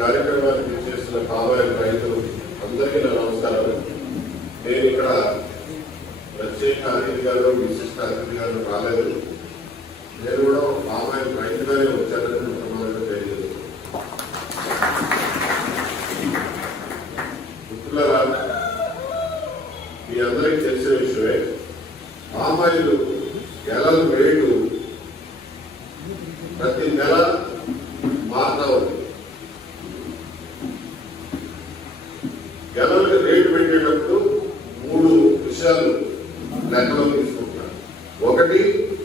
కార్యక్రమాన్ని చేస్తున్న కాబోయే రైతులు అందరికీ నా నమస్కారాలు. be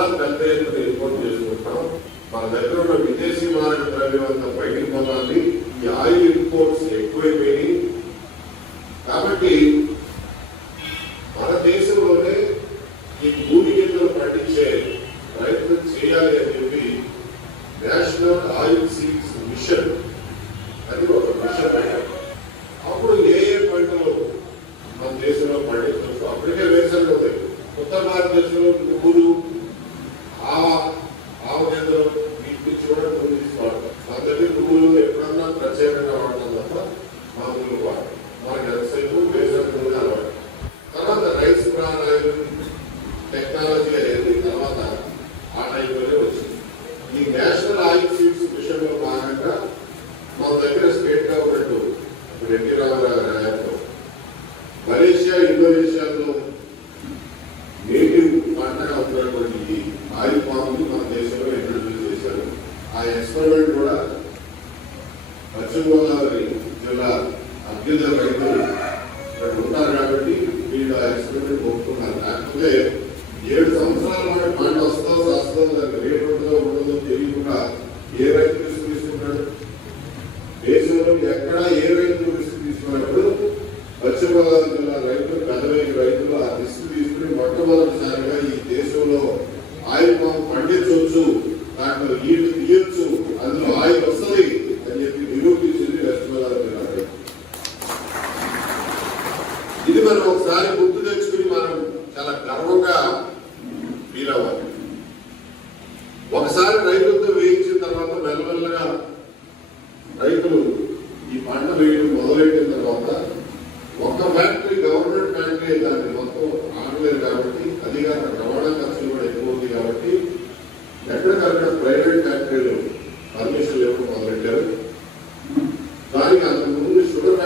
పొలం పెద్ద ఎత్తున ఇంపోర్ట్ చేసుకుంటాం. మన దగ్గర ఉన్న విదేశీ మారక ద్రవ్యం అంతా బయటికి పొలాన్ని ఈ ఆయిల్ ఇంపోర్ట్స్ ఎక్కువైపోయి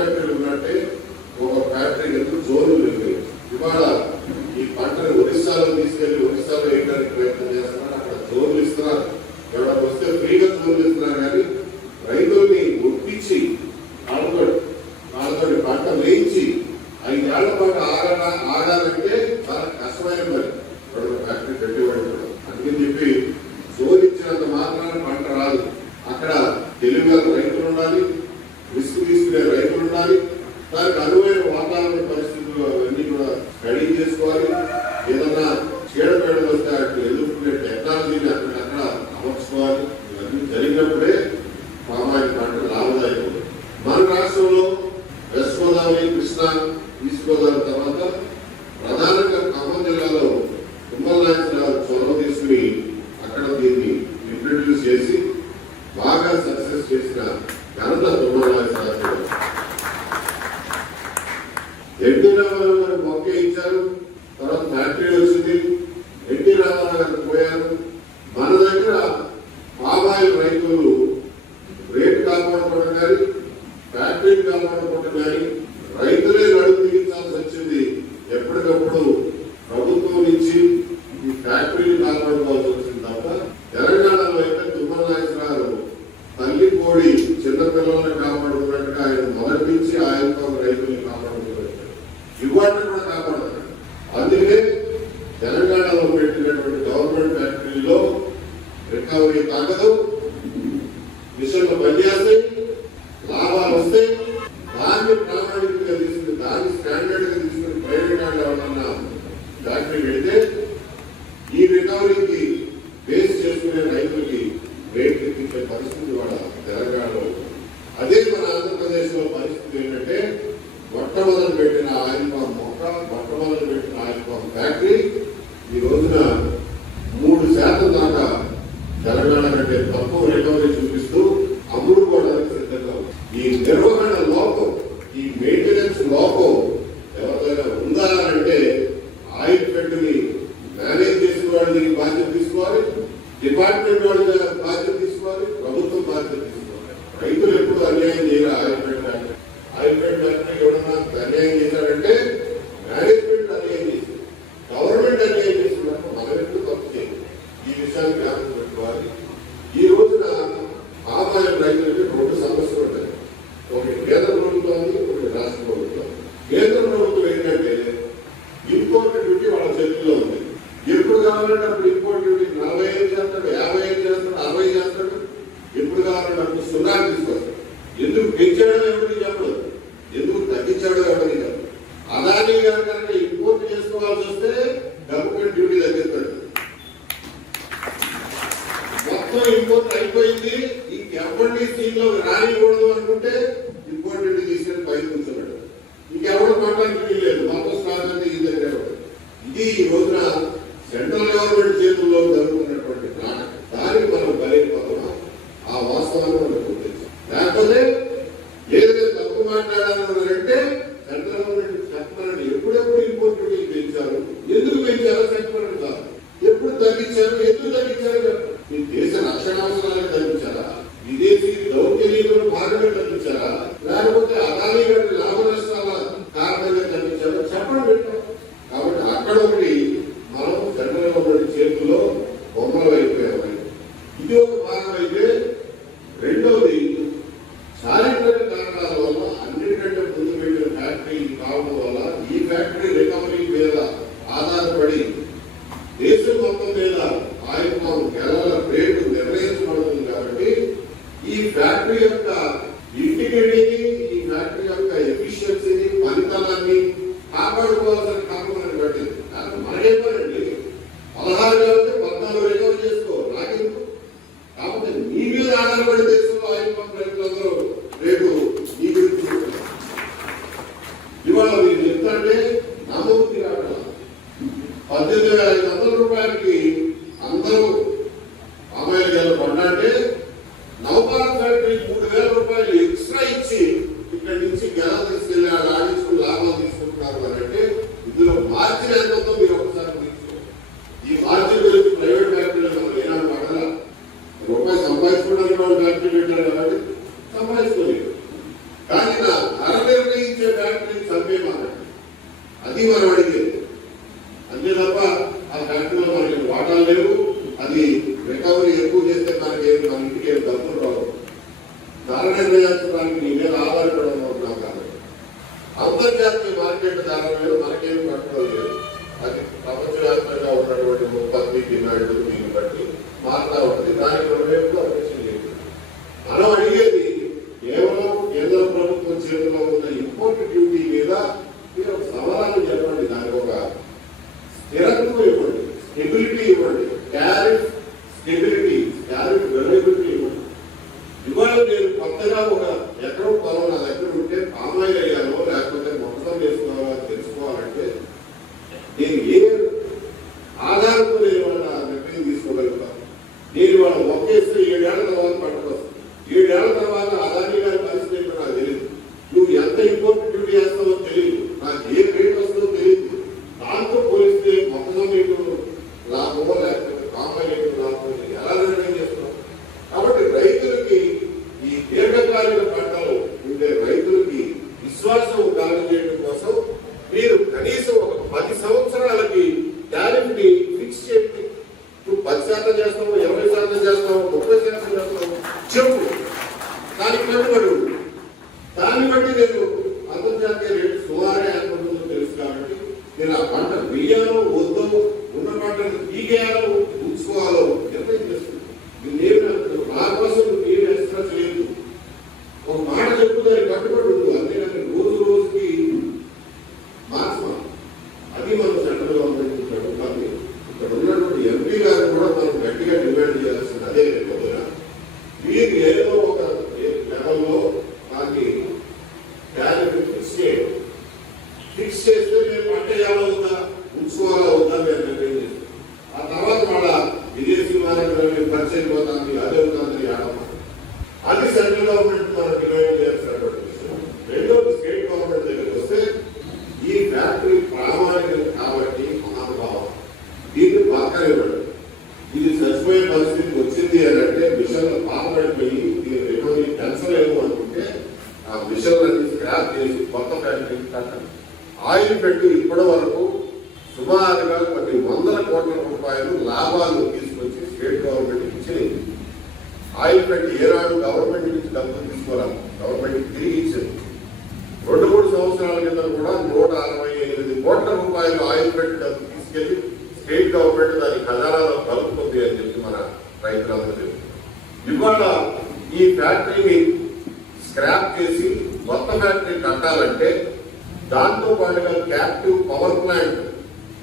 இருக்கிறது మొట్టమొదలు పెట్టిన ఆయన మొట్టమొదలు పెట్టిన ఆయన ఫ్యాక్టరీ. ఈ రోజున చేతిలో ఉన్న ఇంపోర్ట్ డ్యూటీ మీద మీరు సవాలు చెప్పండి వరకు సుమారుగా కొన్ని వందల కోట్ల రూపాయలు లాభాలు తీసుకొచ్చి స్టేట్ గవర్నమెంట్ ఇచ్చింది. ఆయిల్ పెట్టి ఏనాడు గవర్నమెంట్ నుంచి డబ్బులు తీసుకోరాలి గవర్నమెంట్ తిరిగి ఇచ్చింది. రెండు మూడు సంవత్సరాల కింద కూడా నూట అరవై ఎనిమిది కోట్ల రూపాయలు ఆయిల్ పెట్టి డబ్బు తీసుకెళ్ళి స్టేట్ గవర్నమెంట్ దాని ఖజానాలో కలుపుతుంది అని చెప్పి మన రైతులందరూ ఇవాళ ఈ ఫ్యాక్టరీని స్క్రాప్ చేసి కొత్త ఫ్యాక్టరీ కట్టాలంటే దాంతో పాటుగా captive power plant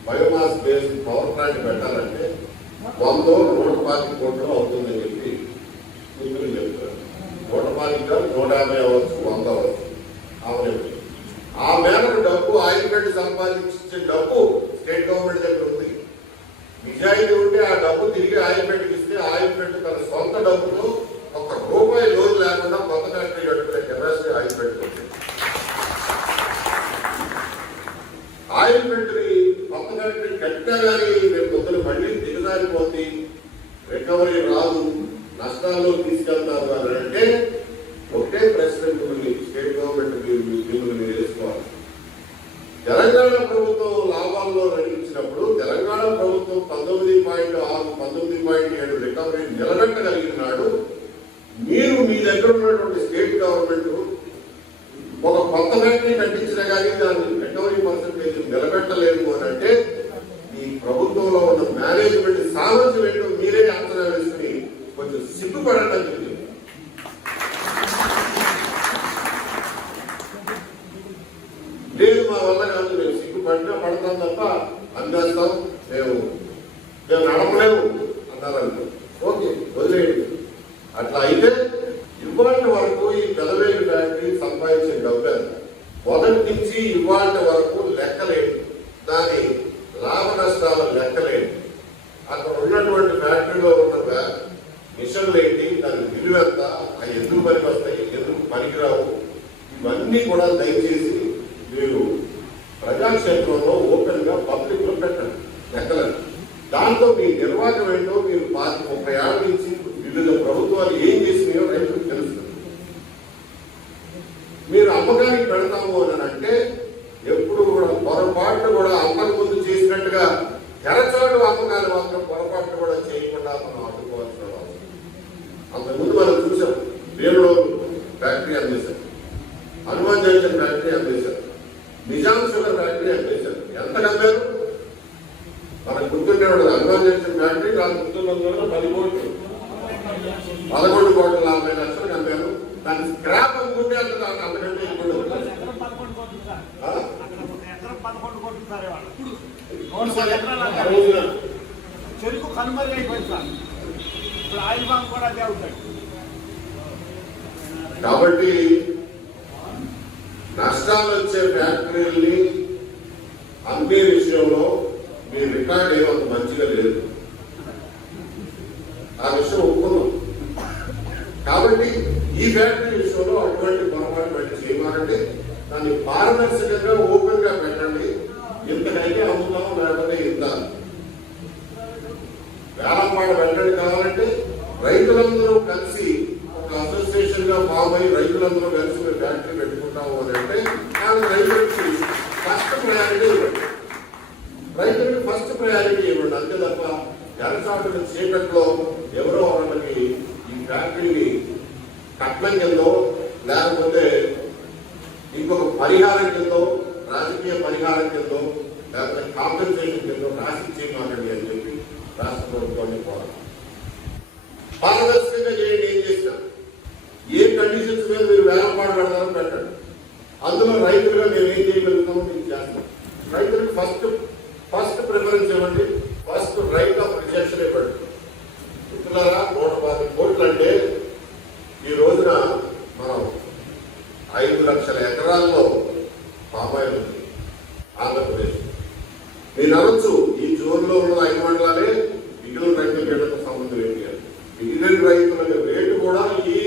biomass based power plant పెట్టాలంటే వందో నూట పాతిక కోట్లు అవుతుందని చెప్పి నిపుణులు చెప్తారు నూట పాతిక నూట యాభై అవ్వచ్చు వంద అవ్వచ్చు. అవునండి. ఆ మేరకు డబ్బు ఆయిల్ పెట్టి సంపాదించే డబ్బు స్టేట్ గవర్నమెంట్ దగ్గర ఉంది నిజాయితీ ఉంటే ఆ డబ్బు తిరిగి ఆయిల్ పెట్టుకి ఇస్తే ఆయిల్ పెట్టు తన సొంత డబ్బుతో ఒక రూపాయి లోన్ లేకుండా కొత్త ఫ్యాక్టరీ కట్టుకునే కెపాసిటీ ఆయిల్ పెట్టుకుంది ఆయిల్ ఫ్యాక్టరీ కొత్త ఫ్యాక్టరీ కట్టినా కానీ రేపు పొద్దున మళ్ళీ దిగజారిపోతుంది రికవరీ రాదు నష్టాల్లో తీసుకెళ్తారు అని అంటే ఒకటే ప్రశ్న మిమ్మల్ని స్టేట్ గవర్నమెంట్ మీరు మిమ్మల్ని మీరు వేసుకోవాలి తెలంగాణ ప్రభుత్వం లాభాల్లో నడిపించినప్పుడు తెలంగాణ ప్రభుత్వం పంతొమ్మిది పాయింట్ ఆరు పంతొమ్మిది పాయింట్ ఏడు రికవరీ నిలబెట్టగలిగిన నాడు మీరు మీ ఉన్నటువంటి స్టేట్ గవర్నమెంట్ ఒక కొత్త ఫ్యాక్టరీ కట్టించినా కానీ దాని రికవరీ పర్సంటేజ్ నిలబెట్టలేదు అని అంటే ఈ ప్రభుత్వంలో ఉన్న మేనేజ్మెంట్ సామర్థ్యం ఏంటో మీరే అంచనా వేసుకుని కొంచెం సిగ్గుపడండి అని చెప్పి లేదు మా వల్ల కాదు మేము సిగ్గుపడినా పడతాం తప్ప అందేస్తాం మేము మేము నడపలేము అన్నారంట ఓకే వదిలేయండి అట్లా అయితే ఇవాళ వరకు ఈ పెదవేలు ఫ్యాక్టరీ సంపాదించిన డబ్బు ఎంత? మొదటి నుంచి ఇవాళ వరకు లెక్కలేదు దాని లాభ నష్టాల లెక్కలేదు అక్కడ ఉన్నటువంటి ఫ్యాక్టరీలో ఉన్న వ్యా- మిషన్లు ఏంటి దాని విలువ ఎంత అవి ఎందుకు పనికి వస్తాయి ఎందుకు పనికిరావు ఇవన్నీ కూడా దయచేసి మీరు ప్రజాక్షేత్రంలో ఓపెన్గా పబ్లిక్లో పెట్టండి లెక్కలను దాంతో మీ నిర్వాహకం ఏంటో మీరు పాతి ముప్పై ఏళ్ళ నుంచి వివిధ ప్రభుత్వాలు ఏం చేసినాయో రైతులకు తెలుస్తుంది మీరు అమ్మకానికి పెడతాము అని అంటే ఎప్పుడు కూడా పొరపాటు కూడా అంతకు ముందు చేసినట్టుగా తెరచాటు అమ్మకాలు మాత్రం పొరపాటు కూడా చేయకుండా మనం అడ్డుకోవాల్సిన అవసరం అంతకుముందు మనం చూసాం వేణులోను ఫ్యాక్టరీ అమ్మేశారు హనుమాన్ జంక్షన్ ఫ్యాక్టరీ అమ్మేశారు నిజాం షుగర్ ఫ్యాక్టరీ అమ్మేశారు ఎంత అమ్మారు మనకు గుర్తుండేవాడు హనుమాన్ జంక్షన్ ఫ్యాక్టరీ నాకు గుర్తున్నందువల్ల పది కోట్లు. పదకొండు కోట్ల నలభై లక్షలకు అమ్మారు దాన్ని స్క్రాప్ అమ్ముకుంటే అంత దానికి అంతకంటే ఇప్పుడు చెరుకు కనుమరుగు అయిపోయింది సార్. ఇప్పుడు ఆయిల్ బాంక్ కూడా అదే అవుతాడు కాబట్టి నష్టాలు వచ్చే ఫ్యాక్టరీల్ని అమ్మే విషయంలో మీ రికార్డ్ ఏమో మంచిగా లేదు. ఆ విషయం ఒప్పుకున్నాం. కాబట్టి ఈ ఫ్యాక్టరీ విషయంలో అటువంటి పొరపాటు పెట్టి చేయమాకండి దాన్ని పారదర్శకంగా ఓపెన్గా పెట్టండి. ఇంతకైతే అమ్ముతాము లేకపోతే ఇంత. వేలంపాట పెట్టండి కావాలంటే రైతులందరూ కలిసి ఒక అసోసియేషన్గా ఫామ్ అయ్యి రైతులందరూ కలిసి మేము ఫ్యాక్టరీ పెట్టుకుంటాము అని అంటే దానికి రైతులకి ఫస్ట్ ప్రయారిటీ ఇవ్వండి రైతులకు ఫస్ట్ ప్రయారిటీ ఇవ్వండి అంతే తప్ప ఎరచాటుల చీకట్లో ఎవరో వాళ్ళకి ఈ ఫ్యాక్టరీని కట్నం లేకపోతే ఇంకొక పరిహారం కింద రాజకీయ పరిహారం కింద లేకపోతే కాంపెన్సేషన్ కింద రాసి చేయమాకండి అని చెప్పి రాష్ట్ర ప్రభుత్వాన్ని కోరాలి పారదర్శకంగా చేయండి ఏం చేసినా ఏ కండిషన్స్ మీద మీరు వేలపాటు పెడతారో పెట్టండి. అందులో రైతులుగా మేము ఏం చేయగలుగుతామో మీకు చేస్తాం. రైతులకు ఫస్ట్ ప్రిఫరెన్స్ ఇవ్వండి ఫస్ట్ రైట్ ఆఫ్ రిజెక్షన్ ఇవ్వండి మిత్రులారా నూట పది కోట్లు అంటే ఈ రోజున మనం ఐదు లక్షల ఎకరాల్లో పామాయిల్ ఉంది ఆంధ్రప్రదేశ్ మీరు అనొచ్చు ఈ జోన్లో ఉన్న ఐదు మండలాలే మిగిలిన రైతుల రేట్లతో సంబంధం ఏంటి అని. మిగిలిన రైతుల రేటు కూడా ఈ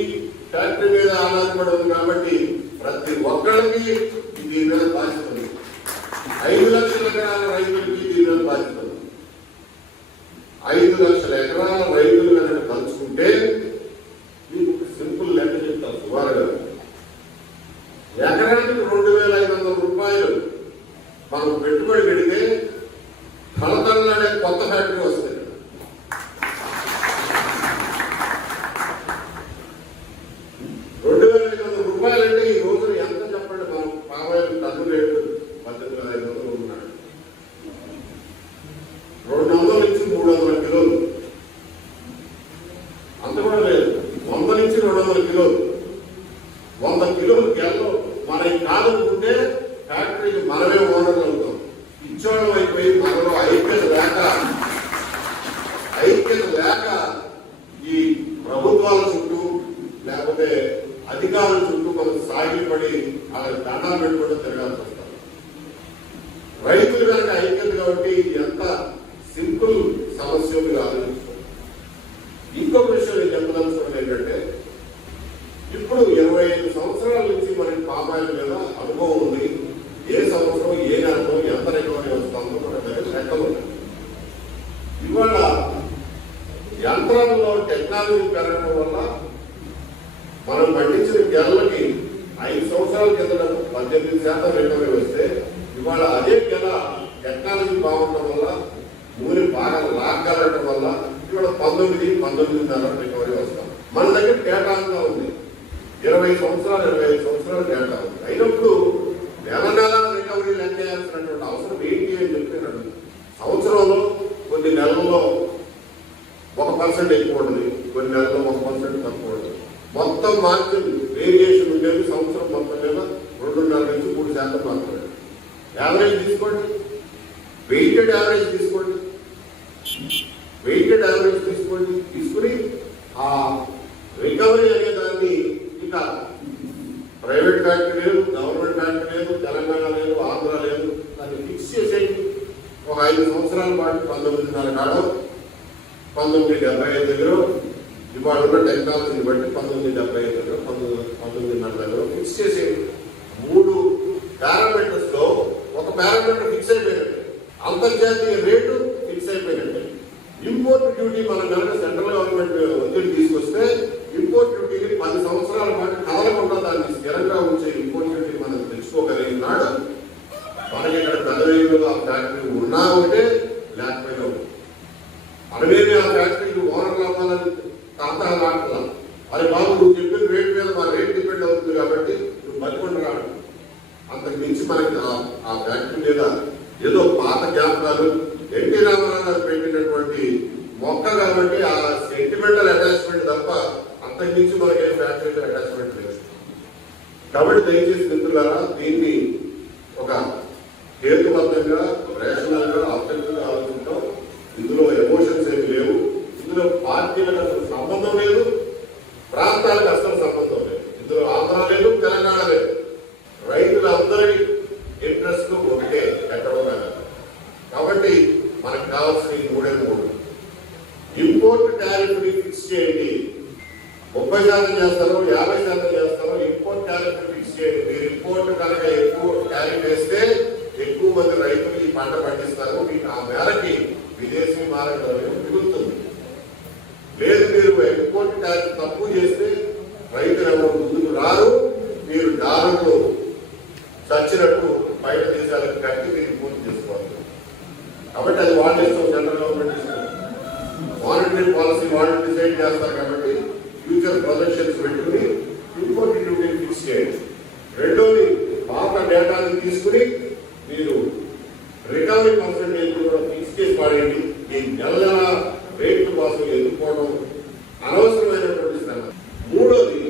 ఫ్యాక్టరీ మీద ఆధారపడి ఉంది కాబట్టి ప్రతి ఒక్కరికి ఈ దీని మీద బాధ్యత ఉంది ఐదు లక్షల ఎకరాల రైతులకి దీని మీద బాధ్యత ఉంది ఐదు లక్షల ఎకరాల రైతులు కనుక కలుసుకుంటే మీకు ఒక సింపుల్ లెక్క చెప్తాను సుమారు గారు ఎకరానికి రెండు వేల ఐదు వందల రూపాయలు మనం పెట్టుబడి పెడితే తలతలలాడే కొత్త ఫ్యాక్టరీ వస్తుంది రెండు వేల ఐదు వందల రూపాయలు అంటే ఈ రోజున ఎంత చెప్పండి మనం పామాయిల్ టన్ను రేటు పద్దెనిమిది వేల ఐదు వందలు ఉన్నాడు రెండు వందల నుంచి మూడు వందల కిలోలు అంత కూడా లేదు వంద నుంచి రెండు వందల కిలోలు వంద కిలోలు గెల్లో మనకి కాదనుకుంటే ఫ్యాక్టరీకి మనమే ఓనర్లు అవుతాం ఇచ్చోళ్ళం అయిపోయి మనలో ఐక్యత లేక ఐక్యత లేక ఈ ప్రభుత్వాల చుట్టూ లేకపోతే అధికారుల చుట్టూ కొంత సాగిపడి అలా దండాలు తిరగాల్సి వస్తాం రైతులు కనుక ఐక్యత కాబట్టి ఇది ఎంత సింపుల్ సమస్య మీరు ఆలోచించుకోండి ఇంకొక విషయం నేను చెప్పదలుచుకున్నది ఏంటంటే ఇప్పుడు ఇరవై ఐదు సంవత్సరాల నుంచి మనకి పామాయిల్ మీద అనుభవం ఉంది ఏ సంవత్సరం ఏ నెలలో ఎంత రికవరీ వస్తుందో మన దగ్గర లెక్కలు ఉన్నాయి. ఇవాళ యంత్రాలలో టెక్నాలజీ పెరగడం వల్ల మనం పండించిన గెలలకి ఐదు సంవత్సరాల కింద పద్దెనిమిది శాతం రికవరీ వస్తే ఇవాళ అదే గెల టెక్నాలజీ బాగుండడం వల్ల నూనె బాగా వల్ల ఇవాళ పంతొమ్మిది పంతొమ్మిదిన్నర రికవరీ వస్తాం. మన దగ్గర డేటా అంతా ఉంది ఇరవై సంవత్సరాలు ఇరవై ఐదు సంవత్సరాలు డేటా ఉంది అయినప్పుడు నెల నెల రికవరీ లెక్క చేయాల్సినటువంటి అవసరం ఏంటి అని చెప్పి నేను అడుగుతాను. సంవత్సరంలో కొన్ని నెలల్లో ఒక పర్సెంట్ ఎక్కువ ఉండదు కొన్ని నెలల్లో ఒక పర్సెంట్ తక్కువ ఉండదు మొత్తం మార్జిన్ వేరియేషన్ ఉండేది సంవత్సరం మొత్తం మీద రెండున్నర నుంచి మూడు శాతం మాత్రమే యావరేజ్ తీసుకోండి వెయిటెడ్ యావరేజ్ తీసుకోండి వెయిటెడ్ యావరేజ్ తీసుకోండి తీసుకుని ఆ రికవరీ అనే దాన్ని ఇక ప్రైవేట్ ఫ్యాక్టరీ లేదు గవర్నమెంట్ ఫ్యాక్టరీ లేదు తెలంగాణ లేదు ఆంధ్ర లేదు దాన్ని ఫిక్స్ చేసేయండి ఒక ఐదు సంవత్సరాల పాటు పంతొమ్మిదిన్నర కాలం పంతొమ్మిది డెబ్బై ఐదు దగ్గర ఇవాళ ఉన్న టెక్నాలజీని బట్టి పంతొమ్మిది డెబ్బై ఐదు దగ్గర పంతొమ్మిది పంతొమ్మిదిన్నర దగ్గర ఫిక్స్ చేసేయండి మూడు పారామీటర్స్లో ఒక పారామీటర్ ఫిక్స్ అయిపోయినట్టు. అంతర్జాతీయ రేటు ఫిక్స్ అయిపోయినట్టు. ఇంపోర్ట్ డ్యూటీ మనం కనుక సెంట్రల్ గవర్నమెంట్ ఒత్తిడి తీసుకొస్తే ఇంపోర్ట్ డ్యూటీని పది సంవత్సరాల పాటు కదలకుండా అరే బాబు నువ్వు చెప్పిన రేట్ మీద మా రేట్ డిపెండ్ అవుతుంది కాబట్టి నువ్వు బతికొండ రాడు అంతకు మించి మనకి ఆ- ఆ ఫ్యాక్టరీ మీద ఏదో పాత జ్ఞాపకాలు ఎన్టీ రామారావు గారు పెట్టినటువంటి మొక్క కాబట్టి ఆ సెంటిమెంటల్ అటాచ్మెంట్ తప్ప అంతకు మించి మనకి ఏ ఫ్యాక్టరీకి అటాచ్మెంట్ లేదు కాబట్టి దయచేసి మిత్రులారా దీన్ని ఒక హేతుబద్ధంగా రేషనల్గా ఆబ్జెక్టివ్గా ఆలోచించడం ఇందులో ఎమోషన్స్ ఏమి లేవు ఇందులో పార్టీలకు అసలు సంబంధం లేదు ప్రాంతాలకు అసలు సంబంధం లేదు ఇందులో ఆంధ్ర లేదు తెలంగాణ లేదు రైతులందరి ఇంట్రెస్ట్ ఒకటే ఎక్కడో కానీ కాబట్టి మనకు కావాల్సిన ఈ మూడే మూడు ఇంపోర్ట్ టారిఫ్ని ఫిక్స్ చేయండి. ముప్పై శాతం చేస్తారు యాభై శాతం చేస్తారు ఇంపోర్ట్ టారిఫ్ ఫిక్స్ చేయండి. మీరు ఇంపోర్ట్ కనుక ఎక్కువ టారిఫ్ వేస్తే ఎక్కువ మంది రైతులు ఈ పంట పండిస్తారు. మీకు ఆ మేరకి విదేశీ మారక మిగులుతుంది. లేదు మీరు ఇంపోర్ట్ టారిఫ్ తక్కువ చేస్తే రైతులు ఎవరు ముందుకు రారు. మీరు డాలర్లు చచ్చినట్టు బయట దేశాలకు పాలసీ వాళ్ళు డిసైడ్ చేస్తారు కాబట్టి ఫ్యూచర్ ప్రొజెక్షన్స్ పెట్టుకుని ఇంకోటి డ్యూటీని ఫిక్స్ చేయండి. రెండోది పాత డేటాని తీసుకుని మీరు రికవరీ పర్సంటేజ్ కూడా ఫిక్స్ చేసి పాడండి ఈ నెల నెల రేట్ల కోసం ఎదుర్కోవడం అనవసరమైనటువంటి స్థలం మూడోది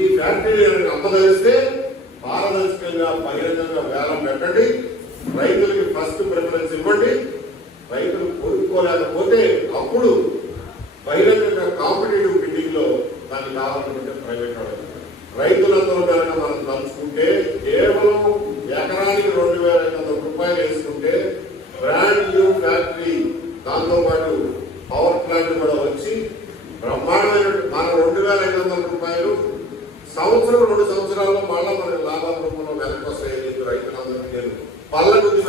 ఈ ఫ్యాక్టరీ అమ్మదలిస్తే పారదర్శకంగా బహిరంగంగా వేలం పెట్టండి. రైతులు పళ్ళ కొద్ది